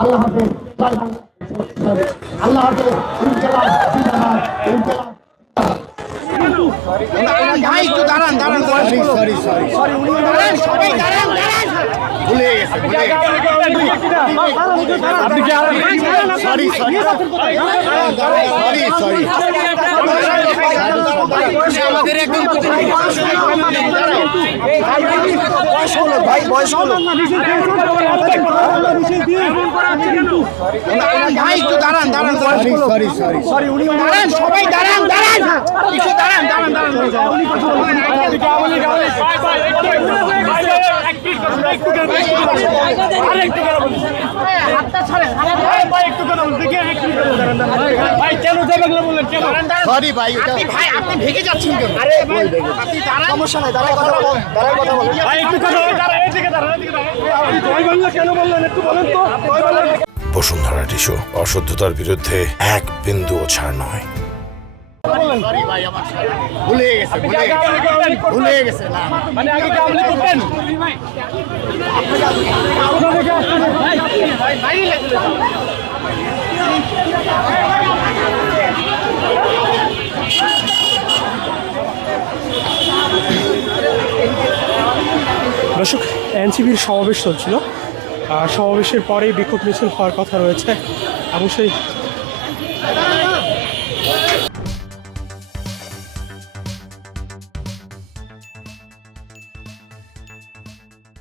আল্লাহ হাফেজ, জয় বাংলা, আল্লাহ হাফেজ, ইনকিলাব জিন্দাবাদ, ইনকিলাব। ভাই একটু দাঁড়ান দাঁড়ান সরি সবাই দাঁড়ান ভুলে গেছে আপনি কি সরি সরি আমাদের একদম বয়স হলো ভাই বয়স হলো ভাই একটু দাঁড়ান দাঁড়ান সরি উনি দাঁড়ান সবাই দাঁড়ান দাঁড়ান একটু দাঁড়ান দাঁড়ান দাঁড়ান সরি ভাই ভাই আপনি ভেগে যাচ্ছেন কেন আপনি দাঁড়ান সমস্যা নাই দাঁড়ায় কথা বলেন দাঁড়ায় কথা বলেন ভাই একটু কথা দাঁড়ান এদিকে দাঁড়ান জয় বাংলা কেন বললেন একটু বলেন তো জয় বাংলা বসুন্ধরা টিস্যু অশুদ্ধতার বিরুদ্ধে এক বিন্দুও ছাড় নয়। ভুলে গেছে না মানে আগে কামলি করতেন দর্শক, এনসিপির সমাবেশ চলছিল। সমাবেশের পরেই বিক্ষোভ মিছিল হওয়ার কথা রয়েছে। অবশ্যই